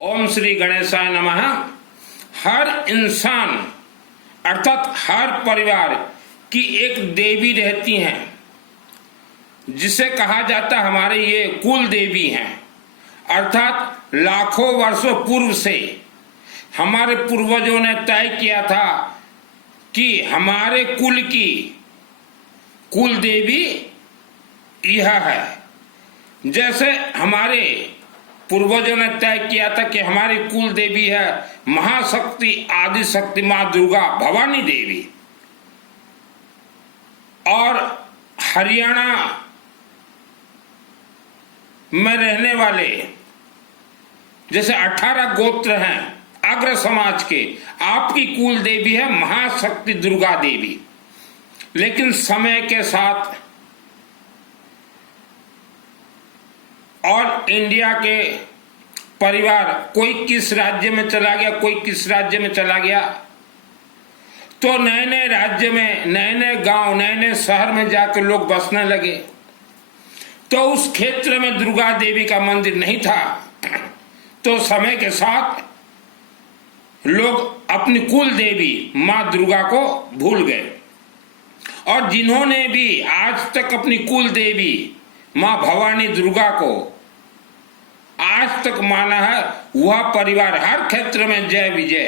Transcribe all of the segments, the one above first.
ओम श्री गणेशाय नमः। हर इंसान अर्थात हर परिवार की एक देवी रहती हैं, जिसे कहा जाता हमारे ये कुल देवी हैं। अर्थात लाखों वर्षों पूर्व से हमारे पूर्वजों ने तय किया था कि हमारे कुल की कुल देवी यह है। जैसे हमारे पूर्वजों ने तय किया था कि हमारी कुल देवी है महाशक्ति आदि शक्ति मां दुर्गा भवानी देवी, और हरियाणा में रहने वाले जैसे 18 गोत्र हैं अग्र समाज के, आपकी कुल देवी है महाशक्ति दुर्गा देवी। लेकिन समय के साथ और इंडिया के परिवार कोई किस राज्य में चला गया, कोई किस राज्य में चला गया, तो नए नए राज्य में, नए नए गांव, नए नए शहर में जाकर लोग बसने लगे। तो उस क्षेत्र में दुर्गा देवी का मंदिर नहीं था। तो समय के साथ लोग अपनी कुल देवी मां दुर्गा को भूल गए, और जिन्होंने भी आज तक अपनी कुल देवी मां भवानी दुर्गा को आज तक माना है, वह परिवार हर क्षेत्र में जय विजय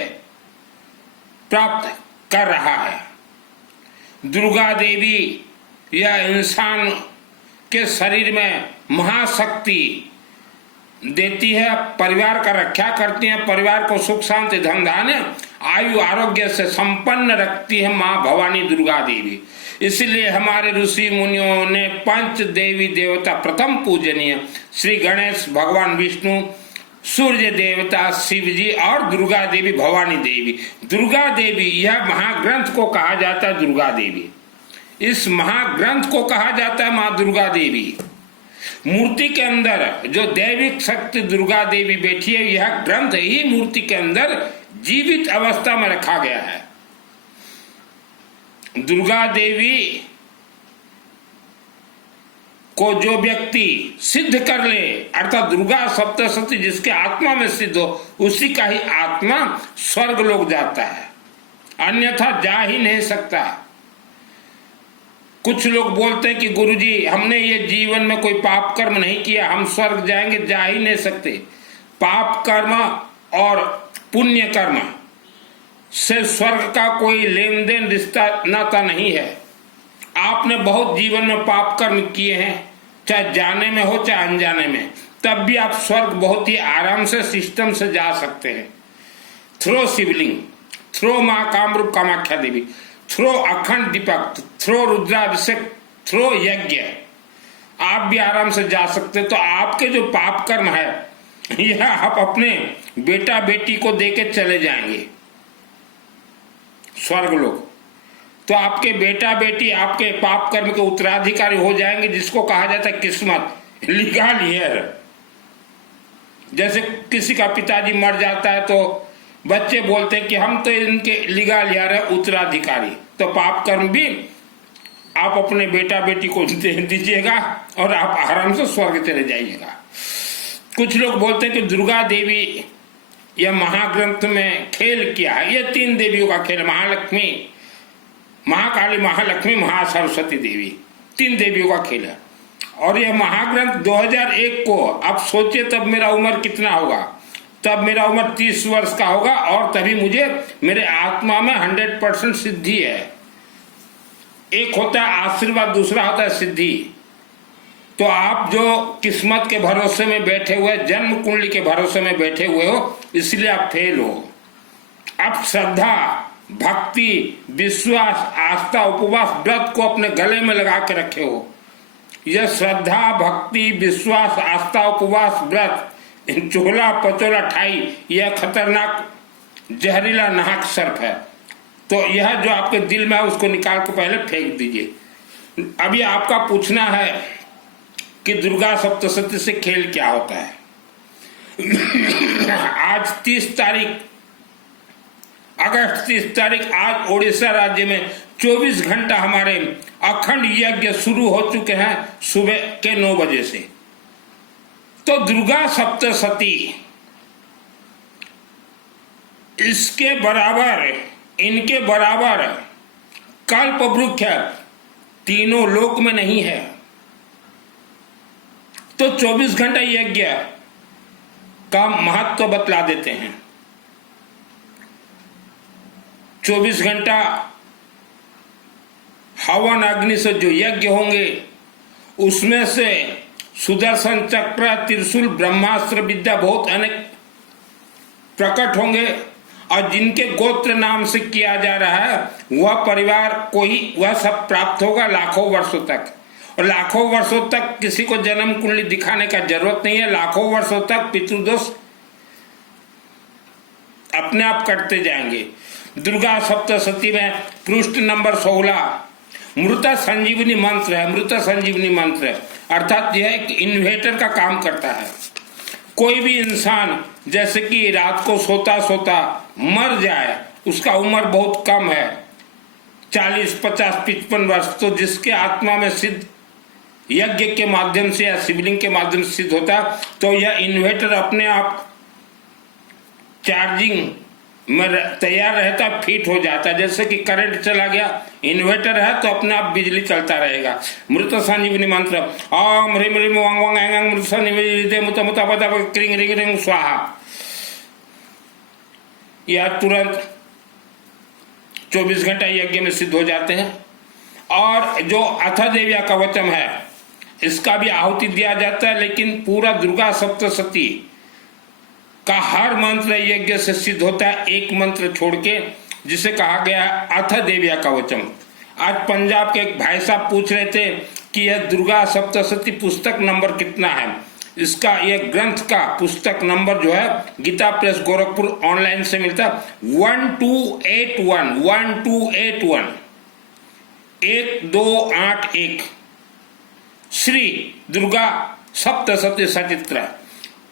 प्राप्त कर रहा है। दुर्गा देवी यह इंसान के शरीर में महाशक्ति देती है, परिवार का रक्षा करती है, परिवार को सुख शांति धन धान्य आयु आरोग्य से संपन्न रखती है मां भवानी दुर्गा देवी। इसलिए हमारे ऋषि मुनियों ने पंच देवी देवता प्रथम पूजनीय श्री गणेश भगवान विष्णु, सूर्य देवता शिव जी और दुर्गा देवी भवानी देवी। दुर्गा देवी यह महाग्रंथ को कहा जाता है दुर्गा देवी। इस महाग्रंथ को कहा जाता है मां दुर्गा देवी। मूर्ति के अंदर जो दैविक शक्ति दुर्गा देवी बैठी है, यह ग्रंथ ही मूर्ति के अंदर जीवित अवस्था में रखा गया है। दुर्गा देवी को जो व्यक्ति सिद्ध कर ले, अर्थात दुर्गा सप्तशती जिसके आत्मा में सिद्ध हो, उसी का ही आत्मा स्वर्ग लोक जाता है, अन्यथा जा ही नहीं सकता। कुछ लोग बोलते हैं कि गुरुजी हमने ये जीवन में कोई पाप कर्म नहीं किया, हम स्वर्ग जाएंगे, जा ही नहीं सकते। पाप कर्म और पुण्य कर्म से स्वर्ग का कोई लेन देन रिश्ता नाता नहीं है। आपने बहुत जीवन में पाप कर्म किए हैं, चाहे जाने में हो चाहे अनजाने में, तब भी आप स्वर्ग बहुत ही आराम से सिस्टम से जा सकते हैं। थ्रो शिवलिंग, थ्रो मां कामरूप कामाख्या देवी, थ्रो अखंड दीपक, थ्रो रुद्राभिषेक, थ्रो यज्ञ, आप भी आराम से जा सकते। तो आपके जो पाप कर्म है यह आप अपने बेटा बेटी को देके चले जाएंगे स्वर्ग लोग। तो आपके बेटा बेटी आपके पाप कर्म के उत्तराधिकारी हो जाएंगे, जिसको कहा जाता है किस्मत, लीगल हेयर। जैसे किसी का पिताजी मर जाता है तो बच्चे बोलते हैं कि हम तो इनके लीगल हेयर है, उत्तराधिकारी। तो पाप कर्म भी आप अपने बेटा बेटी को दे दीजिएगा और आप आराम से स्वर्ग चले जाइएगा। कुछ लोग बोलते हैं कि दुर्गा देवी यह महाग्रंथ में खेल किया है। यह 3 देवियों का खेल, महालक्ष्मी, महाकाली, महालक्ष्मी, महासरस्वती देवी, 3 देवियों का खेल है। और यह महाग्रंथ 2001 को, आप सोचिए तब मेरा उम्र कितना होगा, तब मेरा उम्र 30 वर्ष का होगा, और तभी मुझे मेरे आत्मा में 100% सिद्धि है। एक होता है आशीर्वाद, दूसरा होता है सिद्धि। तो आप जो किस्मत के भरोसे में बैठे हुए, जन्म कुंडली के भरोसे में बैठे हुए हो, इसलिए आप फेल हो। आप श्रद्धा, भक्ति, विश्वास, आस्था, उपवास, व्रत को अपने गले में लगा के रखे हो। यह श्रद्धा, भक्ति, विश्वास, आस्था, उपवास, व्रत, चोला पचोला ठाई, यह खतरनाक जहरीला नाहक सर्प है। तो यह जो आपके दिल में है उसको निकाल के पहले फेंक दीजिए। अभी आपका पूछना है कि दुर्गा सप्तशती से खेल क्या होता है। आज 30 तारीख अगस्त 30 तारीख, आज ओडिशा राज्य में 24 घंटा हमारे अखंड यज्ञ शुरू हो चुके हैं सुबह के 9 बजे से। तो दुर्गा सप्तशती इसके बराबर, इनके बराबर कल्प वृक्ष तीनों लोक में नहीं है। तो 24 घंटा यज्ञ का महत्व बतला देते हैं। 24 घंटा हवन अग्नि से जो यज्ञ होंगे उसमें से सुदर्शन चक्र, त्रिशूल, ब्रह्मास्त्र विद्या बहुत अनेक प्रकट होंगे, और जिनके गोत्र नाम से किया जा रहा है वह परिवार को ही वह सब प्राप्त होगा लाखों वर्षों तक। और लाखों वर्षों तक किसी को जन्म कुंडली दिखाने का जरूरत नहीं है। लाखों वर्षों तक पितृदोष अपने आप कटते जाएंगे। दुर्गा सप्तशती में पृष्ठ नंबर 16 मृत संजीवनी मंत्र है। मृत संजीवनी मंत्र अर्थात यह एक इन्वेटर का काम करता है। कोई भी इंसान जैसे कि रात को सोता सोता मर जाए, उसका उम्र बहुत कम है, 40, 50, 55 वर्ष, तो जिसके आत्मा में सिद्ध यज्ञ के माध्यम से या शिवलिंग के माध्यम से सिद्ध होता, तो यह इन्वर्टर अपने आप चार्जिंग में तैयार रहता, फिट हो जाता। जैसे कि करंट चला गया, इन्वर्टर है तो अपने आप बिजली चलता रहेगा। मृत संजीवनी मंत्र ओम ह्रीम ह्रीम वांग वांग ऐंग ऐंग मृत संजीवनी मुत मुत पद क्रिंग रिंग रिंग स्वाहा, यह तुरंत 24 घंटा यज्ञ में सिद्ध हो जाते हैं। और जो अथ देव्या कवचम है इसका भी आहुति दिया जाता है, लेकिन पूरा दुर्गा सप्तशती का हर मंत्र यज्ञ से सिद्ध होता है, एक मंत्र छोड़ के, जिसे कहा गया है अथ देव्या कवचम। आज पंजाब के एक भाई साहब पूछ रहे थे कि यह दुर्गा सप्तशती पुस्तक नंबर कितना है। इसका यह ग्रंथ का पुस्तक नंबर जो है गीता प्रेस गोरखपुर ऑनलाइन से मिलता है 1281 1281 श्री दुर्गा सप्तशती सचित्र।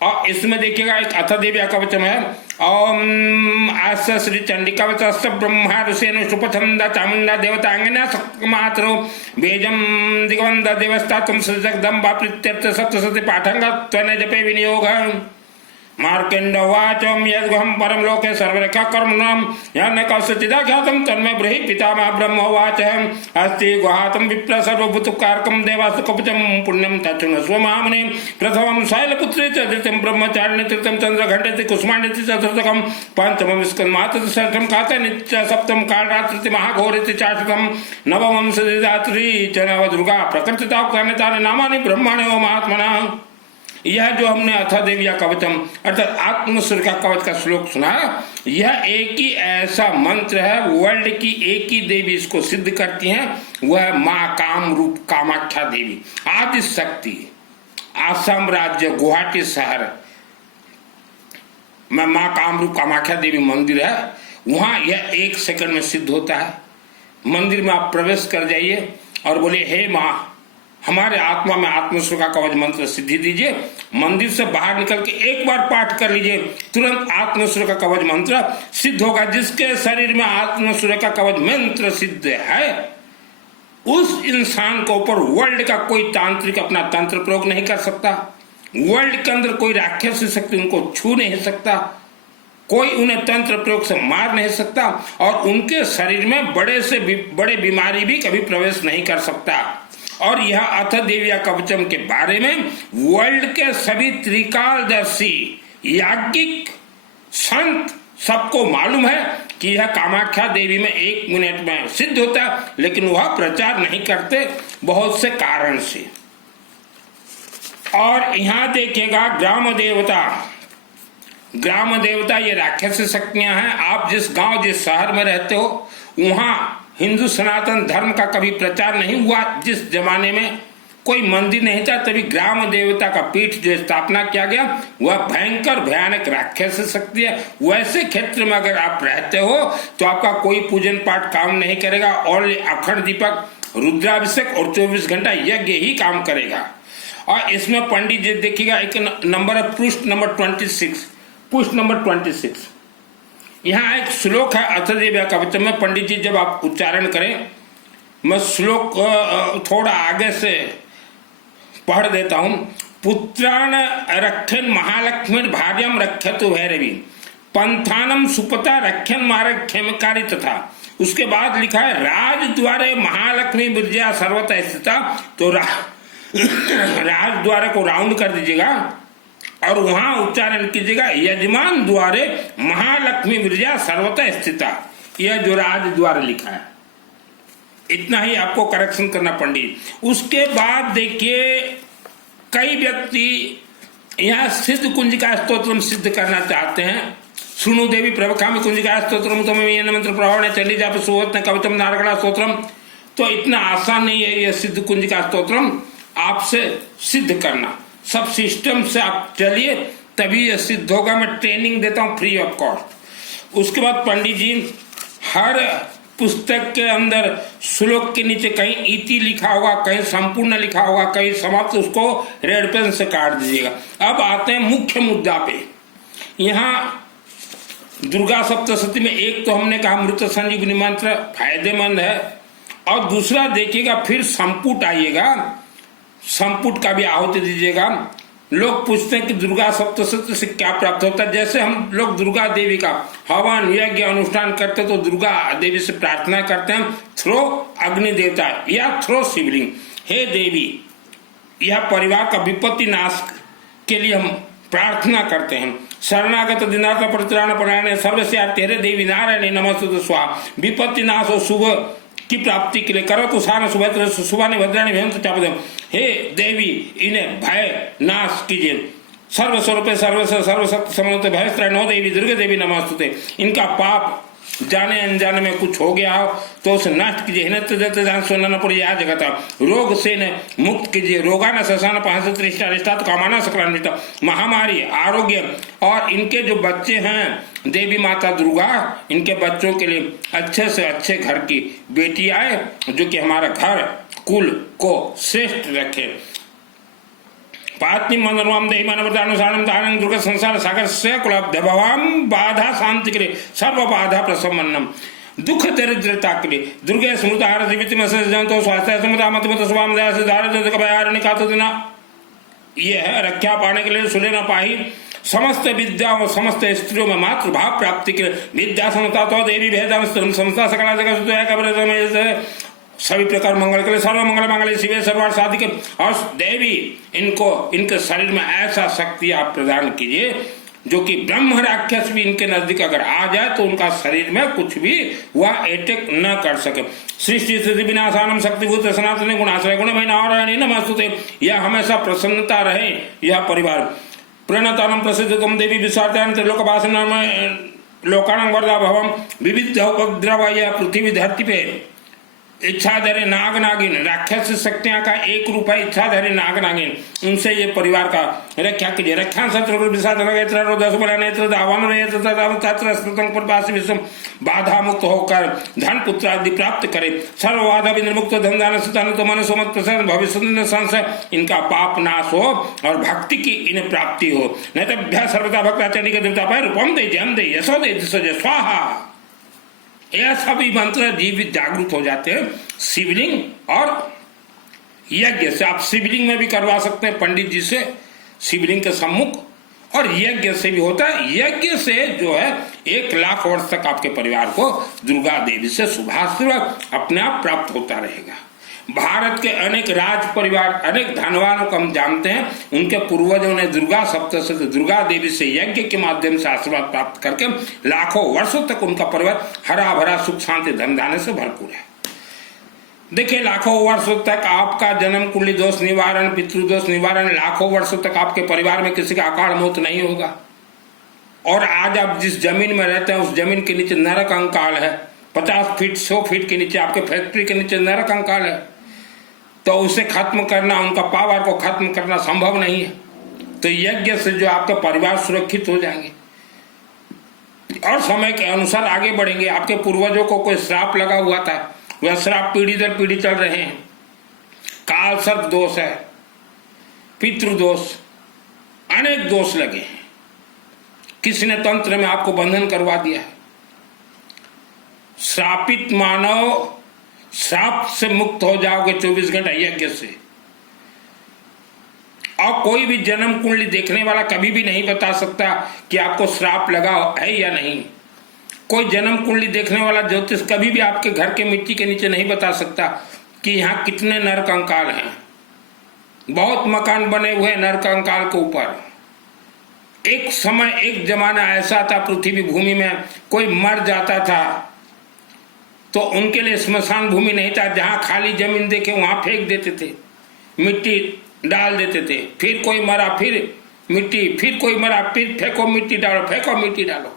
और इसमें देखिएगा एक अथ देव्या कवचम है ओम आस श्री चंडिका वच ब्रह्मा ऋषेनु सुपछंदा चामुंडा देवतांगना मातरो बेजम दिगवंद देवस्ता तुम जगदम्बा प्रीत्यर्थ सप्तशती पाठंगा त्वने जपे विनियोग। मार्केण्डोवाचम यद्गहं परम लोके सर्वरेखा कर्मणाम यान कौशिदाख्यातम तन्मे ब्रहि पितामह ब्रह्मोवाच अस्ति गुहातम विप्र सर्वभूतकारकम देवास कवचम पुण्यम तच्छृणुष्व महामुने प्रथमं शैलपुत्रे च द्वितीयं ब्रह्मचारिणे तृतीयं चंद्रघंटे कुसुमाण्डे चतुर्थकं पंचमं स्कंदमात्र षष्ठं कात्यायने सप्तमं कालरात्रि महाघोरेति चाष्टकं नवमं सिद्धिदात्री च नवदुर्गा प्रकृतितानि नामानि ब्रह्मणे ओम महात्मना। यह जो हमने अथ देव्या कवचम अर्थात आत्मसूर्य का कवच का श्लोक सुना, यह एक ही ऐसा मंत्र है, वर्ल्ड की एक ही देवी इसको सिद्ध करती हैं, वह माँ काम रूप कामाख्या देवी आदि शक्ति। आसाम राज्य गुवाहाटी शहर में माँ काम रूप कामाख्या देवी मंदिर है, वहां यह 1 सेकंड में सिद्ध होता है। मंदिर में आप प्रवेश कर जाइए और बोले हे माँ हमारे आत्मा में आत्मसूर्य का कवच मंत्र सिद्धि दीजिए। मंदिर से बाहर निकल के एक बार पाठ कर लीजिए, तुरंत आत्मसूर्य का कवच मंत्र सिद्ध होगा। जिसके शरीर में आत्मसूर्य का कवच मंत्र सिद्ध है उस इंसान के ऊपर वर्ल्ड का कोई तांत्रिक अपना तंत्र प्रयोग नहीं कर सकता। वर्ल्ड के अंदर कोई राक्षसी शक्ति उनको छू नहीं सकता, कोई उन्हें तंत्र प्रयोग से मार नहीं सकता, और उनके शरीर में बड़े से बड़े बीमारी भी कभी प्रवेश नहीं कर सकता। और यह अथ देव्या कवचम के बारे में वर्ल्ड के सभी त्रिकालदर्शी याज्ञिक संत सबको मालूम है कि यह कामाख्या देवी में 1 मिनट में सिद्ध होता है, लेकिन वह प्रचार नहीं करते बहुत से कारण से। और यहाँ देखिएगा ग्राम देवता ये राक्षसी शक्तियां हैं। आप जिस गांव जिस शहर में रहते हो वहां हिंदू सनातन धर्म का कभी प्रचार नहीं हुआ। जिस जमाने में कोई मंदिर नहीं था तभी ग्राम देवता का पीठ जो स्थापना किया गया वह भयंकर भयानक राक्षस शक्ति है। वैसे क्षेत्र में अगर आप रहते हो तो आपका कोई पूजन पाठ काम नहीं करेगा, और अखंड दीपक रुद्राभिषेक और 24 घंटा यज्ञ ही काम करेगा। और इसमें पंडित जी देखिएगा एक नंबर है पृष्ठ नंबर 26। यहाँ एक श्लोक है अथ देव्या कवचम में। पंडित जी जब आप उच्चारण करें, मैं श्लोक थोड़ा आगे से पढ़ देता हूँ। पुत्रान रक्षन महालक्ष्मी भार्यम रक्षतु भैरवी पंथानम सुपता रक्षण मार्ग क्षेमकारी तथा, उसके बाद लिखा है राज द्वारे महालक्ष्मी विजया सर्वतः स्थिता। तो राज द्वारे को राउंड कर दीजिएगा और वहां उच्चारण कीजिएगा यजमान द्वारे महालक्ष्मी विजया सर्वतः स्थिता। यह जो राज द्वार लिखा है, इतना ही आपको करेक्शन करना पंडित। उसके बाद देखिए कई व्यक्ति यहाँ सिद्ध कुंजिका स्तोत्रम सिद्ध करना चाहते हैं। सुनु देवी प्रवखामि कुंजिका स्तोत्रम तमेव मंत्र प्रभाव चली जाप सुवत्न कवितम नारगणा स्तोत्रम। तो इतना आसान नहीं है यह सिद्ध कुंजिका स्तोत्रम आपसे सिद्ध करना। सब सिस्टम से आप चलिए तभी यह सिद्ध होगा। मैं ट्रेनिंग देता हूँ फ्री ऑफ कॉस्ट। उसके बाद पंडित जी हर पुस्तक के अंदर श्लोक के नीचे कहीं इति लिखा होगा, कहीं संपूर्ण लिखा होगा, कहीं समाप्त, उसको रेड पेन से काट दीजिएगा। अब आते हैं मुख्य मुद्दा पे। यहाँ दुर्गा सप्तशती में एक तो हमने कहा मृत संजीवनी मंत्र फायदेमंद है, और दूसरा देखिएगा फिर संपुट आइएगा, संपुट का भी आहुति दीजिएगा। लोग पूछते हैं कि दुर्गा सप्तशती से क्या प्राप्त होता है। जैसे हम लोग दुर्गा देवी का हवन यज्ञ अनुष्ठान करते तो दुर्गा देवी से प्रार्थना करते हैं थ्रो अग्नि देवता या थ्रो शिवलिंग, हे देवी यह परिवार का विपत्ति नाश के लिए हम प्रार्थना करते हैं। शरणागत दिनार्थ परित्राण परायण सर्वस्या तेरे देवी नारायणी नमस्तुते स्वाहा। विपत्ति नाश और शुभ की प्राप्ति के लिए करो तो सारा सुबह भद्राणी भयंत चापदम, हे देवी इन्हें भय नाश कीजिए। सर्वस्वरूपे सर्वशक्ति समन्वित भयस्त्र नो देवी दुर्गा देवी नमस्तुते। इनका पाप जाने अनजाने में कुछ हो गया हो तो उसे नष्ट कीजिए। जगत रोग से न मुक्त कीजिए। रोगान शशान पांच कामाना सक्रान्वित महामारी आरोग्य। और इनके जो बच्चे हैं देवी माता दुर्गा इनके बच्चों के लिए अच्छे से अच्छे घर की बेटी आए जो कि हमारा घर कुल को श्रेष्ठ रखे। पात्नी मनोरम देहि मनवदानुसारम दानं दुर्गा संसार सागर से कुलब्ध भवाम बाधा शांति के लिए सर्व बाधा प्रशमनम। दुख दरिद्रता के लिए दुर्गे स्मृत आहार जीवित में जंतो स्वास्थ्य समता मत मत स्वाम दया से दारिद्र्य का भयार निकात देना। ये है रक्षा पाने के लिए सुले न पाही। समस्त विद्या और समस्त स्त्रियों में मातृभाव प्राप्ति के लिए विद्या समता तो देवी भेदा समता सकला जगह सभी प्रकार मंगल के लिए सर्व मंगल मंगल शिवे सर्वार्थ साधिके। और देवी इनको इनके शरीर में ऐसा शक्ति आप प्रदान कीजिए जो कि ब्रह्म राक्षस भी इनके नजदीक अगर आ जाए तो उनका शरीर में कुछ भी वह अटैक न कर सके। सृष्टि स्थिति विनाशानम शक्तिभूत सनातन गुणाश्रय गुण में नारायणी नमस्तुते। यह हमेशा प्रसन्नता रहे यह परिवार। प्रणतानम प्रसिद्धतम देवी विश्वात्यान त्रिलोकवासन लोकानां वरदा भवम विविध उपद्रव यह पृथ्वी धरती पे इच्छाधारी नाग नागिन राक्षस शक्तियां का एक रूप है इच्छाधारी नाग नागिन, उनसे ये परिवार का रक्षा कीजिए। रक्षा शत्रु बाधा मुक्त होकर धन पुत्र आदि प्राप्त करे। सर्व बाधा विनिर्मुक्त धन दान सुतानुत मन सोमत प्रसन्न भविष्य संशय इनका पाप नाश हो और भक्ति की इन्हें प्राप्ति हो। नैतभ्य सर्वदा भक्ताचंडी के देवता पर रूपम दे जम दे यशो दे स्वाहा। यह सभी मंत्र जीवित जागृत हो जाते हैं शिवलिंग और यज्ञ से। आप शिवलिंग में भी करवा सकते हैं पंडित जी से शिवलिंग के सम्मुख, और यज्ञ से भी होता है। यज्ञ से जो है 1 लाख वर्ष तक आपके परिवार को दुर्गा देवी से शुभाशीर्वाद अपने आप प्राप्त होता रहेगा। भारत के अनेक राज परिवार अनेक धनवानों को हम जानते हैं, उनके पूर्वजों ने दुर्गा सप्तशती दुर्गा देवी से यज्ञ के माध्यम से आशीर्वाद प्राप्त करके लाखों वर्षों तक उनका परिवार हरा भरा सुख शांति धन धान्य से भरपूर है। देखिए लाखों वर्षों तक आपका जन्म कुंडली दोष निवारण पितृदोष निवारण, लाखों वर्षों तक आपके परिवार में किसी का अकाल मौत नहीं होगा। और आज आप जिस जमीन में रहते हैं उस जमीन के नीचे नरक कंकाल है। 50 फीट 100 फीट के नीचे आपके फैक्ट्री के नीचे नरक कंकाल है, तो उसे खत्म करना उनका पावर को खत्म करना संभव नहीं है। तो यज्ञ से जो आपके परिवार सुरक्षित हो जाएंगे और समय के अनुसार आगे बढ़ेंगे। आपके पूर्वजों को कोई श्राप लगा हुआ था, वह श्राप पीढ़ी दर पीढ़ी चल रहे हैं। काल सर्प दोष है, पितृदोष, अनेक दोष लगे हैं। किसी ने तंत्र में आपको बंधन करवा दिया है। श्रापित मानव श्राप से मुक्त हो जाओगे 24 घंटा यज्ञ से। और कोई भी जन्म कुंडली देखने वाला कभी भी नहीं बता सकता कि आपको श्राप लगा है या नहीं। कोई जन्म कुंडली देखने वाला ज्योतिष कभी भी आपके घर के मिट्टी के नीचे नहीं बता सकता कि यहाँ कितने नर कंकाल हैं। बहुत मकान बने हुए नर कंकाल के ऊपर। एक समय एक जमाना ऐसा था पृथ्वी भूमि में, कोई मर जाता था तो उनके लिए स्मशान भूमि नहीं था, जहां खाली जमीन देखे वहां फेंक देते थे, मिट्टी डाल देते थे। फिर कोई मरा फिर मिट्टी, फिर कोई मरा फिर फेंको मिट्टी डालो, फेंको मिट्टी डालो।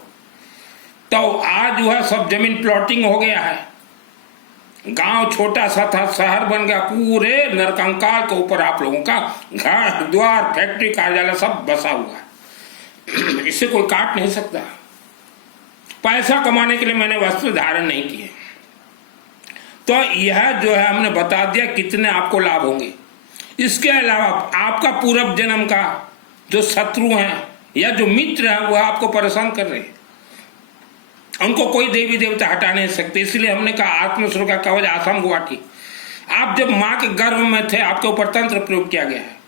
तो आज वह सब जमीन प्लॉटिंग हो गया है। गांव छोटा सा था, शहर बन गया। पूरे नरकंकाल के ऊपर आप लोगों का घर द्वार फैक्ट्री कार्यालय सब बसा हुआ है। इसे कोई काट नहीं सकता। पैसा कमाने के लिए मैंने वस्त्र धारण नहीं किए। तो यह जो है हमने बता दिया कितने आपको लाभ होंगे। इसके अलावा आपका पूर्व जन्म का जो शत्रु हैं या जो मित्र हैं वह आपको परेशान कर रहे हैं, उनको कोई देवी देवता हटा नहीं सकते। इसलिए हमने कहा आत्मस्वर का कवच आसाम गुवाहाटी। आप जब मां के गर्भ में थे आपके ऊपर तंत्र प्रयोग किया गया है।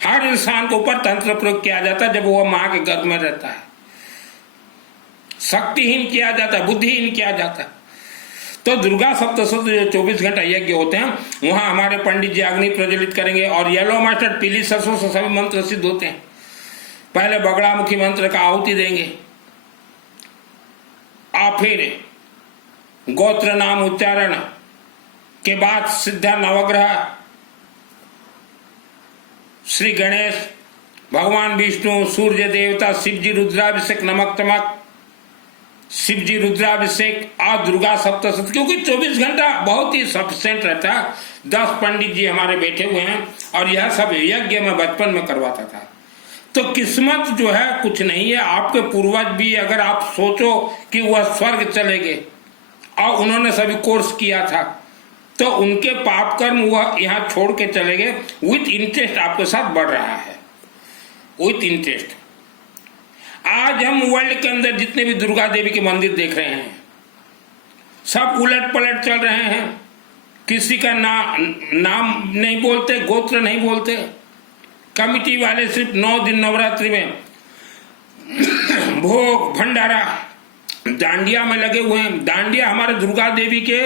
हर इंसान के ऊपर तंत्र प्रयोग किया जाता है जब वह मां के गर्भ में रहता है। शक्तिहीन किया जाता है, बुद्धिहीन किया जाता है। तो दुर्गा सप्तशती जो 24 घंटा यज्ञ होते हैं वहां हमारे पंडित जी अग्नि प्रज्वलित करेंगे और येलो मास्टर पीली सरसों से सभी मंत्र सिद्ध होते हैं। पहले बगड़ामुखी मंत्र का आहुति देंगे और फिर गोत्र नाम उच्चारण के बाद सिद्धा नवग्रह, श्री गणेश, भगवान विष्णु, सूर्य देवता, शिव जी रुद्राभिषेक, नमक तमक, शिव जी रुद्राभिषेक और दुर्गा सप्तशती। क्योंकि 24 घंटा बहुत ही सफिशिएंट रहता है। 10 पंडित जी हमारे बैठे हुए हैं और यह सब यज्ञ में बचपन में करवाता था। तो किस्मत जो है कुछ नहीं है। आपके पूर्वज भी अगर आप सोचो कि वह स्वर्ग चले गए और उन्होंने सभी कोर्स किया था तो उनके पाप कर्म वह यहाँ छोड़ के चले गए। विथ इंटरेस्ट आपके साथ बढ़ रहा है, विथ इंटरेस्ट। आज हम वर्ल्ड के अंदर जितने भी दुर्गा देवी के मंदिर देख रहे हैं सब उलट पलट चल रहे हैं। किसी का नाम नहीं बोलते, गोत्र नहीं बोलते। कमिटी वाले सिर्फ 9 दिन नवरात्रि में भोग भंडारा डांडिया में लगे हुए हैं। डांडिया हमारे दुर्गा देवी के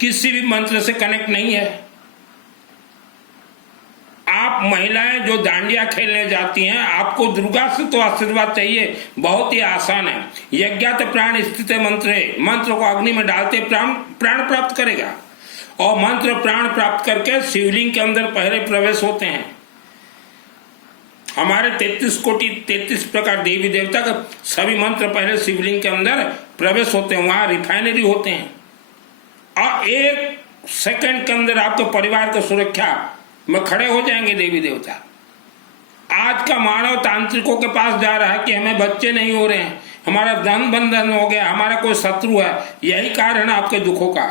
किसी भी मंत्र से कनेक्ट नहीं है। आप महिलाएं जो डांडिया खेलने जाती हैं आपको दुर्गा से तो आशीर्वाद चाहिए, बहुत ही आसान है। यज्ञात प्राण स्थित मंत्र को अग्नि में डालते प्राण प्राप्त करेगा और मंत्र प्राण प्राप्त करके शिवलिंग के अंदर पहले प्रवेश होते हैं। हमारे 33 कोटि 33 प्रकार देवी देवता का सभी मंत्र पहले शिवलिंग के अंदर प्रवेश होते हैं। वहां रिफाइनरी होते हैं और 1 सेकंड के अंदर आपके परिवार की सुरक्षा में खड़े हो जाएंगे देवी देवता। आज का मानव तांत्रिकों के पास जा रहा है कि हमें बच्चे नहीं हो रहे हैं, हमारा धन बंधन हो गया, हमारा कोई शत्रु है। यही कारण है आपके दुखों का।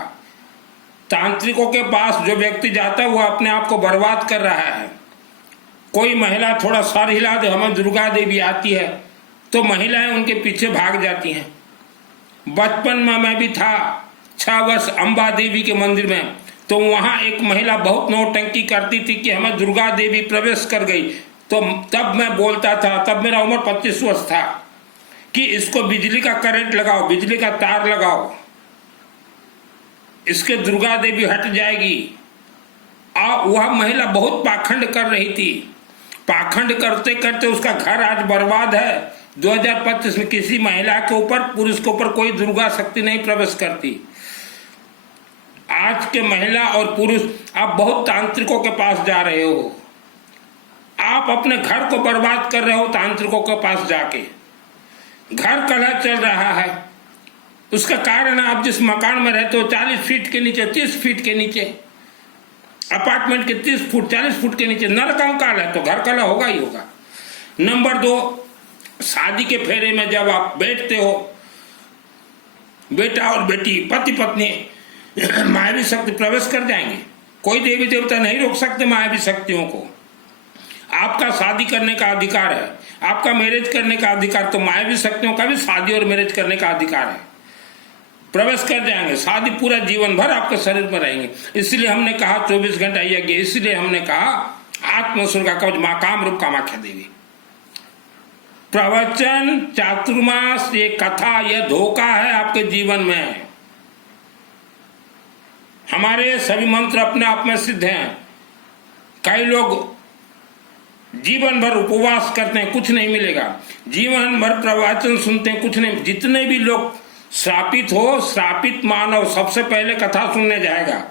तांत्रिकों के पास जो व्यक्ति जाता है वो अपने आप को बर्बाद कर रहा है। कोई महिला थोड़ा सर हिला दे, हमें दुर्गा देवी आती है, तो महिलाएं उनके पीछे भाग जाती हैं। बचपन में मैं भी था 6 वर्ष अंबा देवी के मंदिर में, तो वहां एक महिला बहुत नौटंकी करती थी कि हमें दुर्गा देवी प्रवेश कर गई। तो तब मैं बोलता था, तब मेरा उम्र 25 वर्ष था, कि इसको बिजली का करंट लगाओ, बिजली का तार लगाओ, इसके दुर्गा देवी हट जाएगी। और वह महिला बहुत पाखंड कर रही थी। पाखंड करते करते उसका घर आज बर्बाद है। 2025 में किसी महिला के ऊपर, पुरुष के ऊपर कोई दुर्गा शक्ति नहीं प्रवेश करती। आज के महिला और पुरुष आप बहुत तांत्रिकों के पास जा रहे हो। आप अपने घर को बर्बाद कर रहे हो तांत्रिकों के पास जाके। घर कलह चल रहा है, उसका कारण आप जिस मकान में रहते हो 40 फीट के नीचे, 30 फीट के नीचे, अपार्टमेंट के 30 फुट 40 फुट के नीचे नरकंकाल है, तो घर कलह होगा ही होगा। नंबर 2, शादी के फेरे में जब आप बैठते हो, बेटा और बेटी, पति पत्नी, मायावी शक्ति प्रवेश कर जाएंगे। कोई देवी देवता नहीं रोक सकते मायावी शक्तियों को। आपका शादी करने का अधिकार है, आपका मैरिज करने का अधिकार, तो मायावी शक्तियों का भी शादी और मैरिज करने का अधिकार है। प्रवेश कर जाएंगे, शादी पूरा जीवन भर आपके शरीर में रहेंगे। इसलिए हमने कहा 24 घंटा यज्ञ, इसलिए हमने कहा आत्मसुर का कवच मां काम रूप कामाख्या देवी। प्रवचन, चातुर्मास, ये कथा, यह धोखा है आपके जीवन में। हमारे सभी मंत्र अपने आप में सिद्ध हैं। कई लोग जीवन भर उपवास करते हैं, कुछ नहीं मिलेगा। जीवन भर प्रवचन सुनते हैं, कुछ नहीं। जितने भी लोग श्रापित हो, श्रापित मानव सबसे पहले कथा सुनने जाएगा,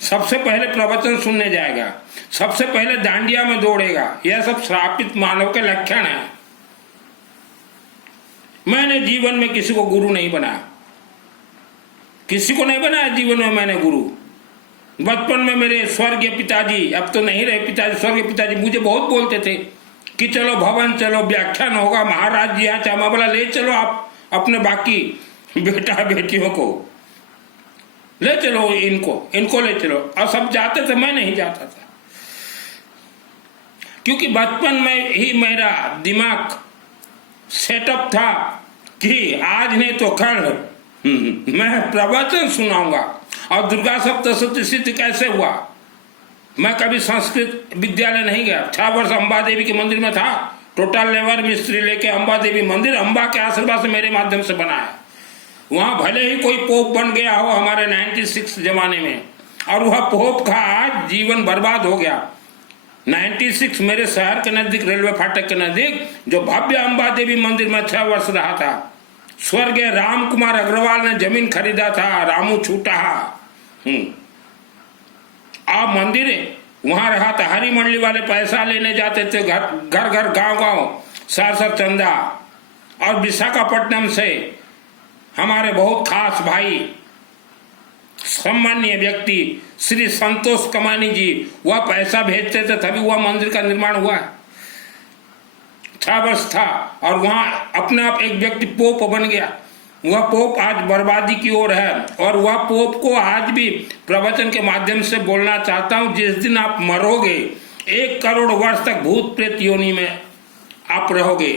सबसे पहले प्रवचन सुनने जाएगा, सबसे पहले दांडिया में दौड़ेगा। यह सब श्रापित मानव के लक्षण है। मैंने जीवन में किसी को गुरु नहीं बनाया, किसी को नहीं बनाया जीवन में मैंने गुरु। बचपन में मेरे स्वर्गीय पिताजी, अब तो नहीं रहे पिताजी, स्वर्गीय पिताजी मुझे बहुत बोलते थे कि चलो भवन चलो, व्याख्यान होगा, महाराज जी यहाँ चामा बोला ले चलो आप अपने बाकी बेटा बेटियों को ले चलो, इनको ले चलो। और सब जाते थे, मैं नहीं जाता था, क्योंकि बचपन में ही मेरा दिमाग सेटअप था कि आज नहीं तो कल मैं प्रवचन सुनाऊंगा। और दुर्गा सप्तशती सिद्ध कैसे हुआ? मैं कभी संस्कृत विद्यालय नहीं गया। 6 वर्ष अंबा देवी के मंदिर में था, टोटल लेबर मिस्त्री लेके अंबा देवी मंदिर अंबा के आशीर्वाद से मेरे माध्यम से बना है। वहां भले ही कोई पोप बन गया हो हमारे 96 जमाने में, और वह पोप का आज जीवन बर्बाद हो गया। 96 मेरे शहर के नजदीक, रेलवे फाटक के नजदीक, जो भव्य अंबा देवी मंदिर में 6 वर्ष रहा था, स्वर्गीय राम कुमार अग्रवाल ने जमीन खरीदा था, रामू छूटा। आप मंदिर वहां रहा था, हरी मंडली वाले पैसा लेने जाते थे, घर घर गांव सर चंदा। और विशाखापट्टनम से हमारे बहुत खास भाई, सम्मानीय व्यक्ति श्री संतोष कमानी जी, वह पैसा भेजते थे, तभी वह मंदिर का निर्माण हुआ है। 6 वर्ष था, और वहां अपने आप एक व्यक्ति पोप बन गया। वह पोप आज बर्बादी की ओर है, और वह पोप को आज भी प्रवचन के माध्यम से बोलना चाहता हूं, जिस दिन आप मरोगे 1 करोड़ वर्ष तक भूत प्रेत योनि में आप रहोगे।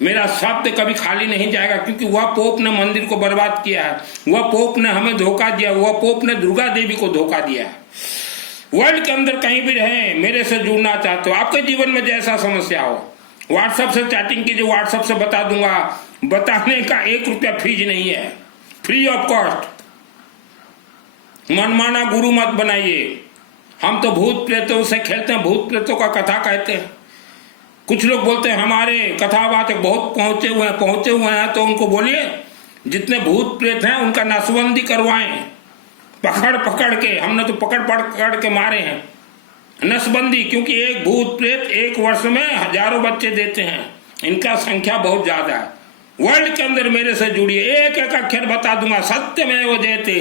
मेरा शब्द कभी खाली नहीं जाएगा, क्योंकि वह पोप ने मंदिर को बर्बाद किया है, वह पोप ने हमें धोखा दिया, वह पोप ने दुर्गा देवी को धोखा दिया है। वर्ल्ड के अंदर कहीं भी रहे, मेरे से जुड़ना चाहते हो, आपके जीवन में जैसा समस्या हो, व्हाट्सएप से चैटिंग कीजिए, व्हाट्सएप से बता दूंगा। बताने का 1 रुपया फीस नहीं है, फ्री ऑफ कॉस्ट। मनमाना गुरु मत बनाइए। हम तो भूत प्रेतों से खेलते हैं, भूत प्रेतों का कथा कहते हैं। कुछ लोग बोलते हैं हमारे कथावाचक बहुत पहुंचे हुए हैं, तो उनको बोलिए जितने भूत प्रेत हैं उनका नसबंदी करवाएं, पकड़ के। हमने तो पकड़ के मारे हैं, नसबंदी। क्योंकि एक भूत प्रेत 1 वर्ष में हजारों बच्चे देते हैं, इनका संख्या बहुत ज्यादा है। वर्ल्ड के अंदर मेरे से जुड़िए, एक अक्षर बता दूंगा, सत्यमेव जयते।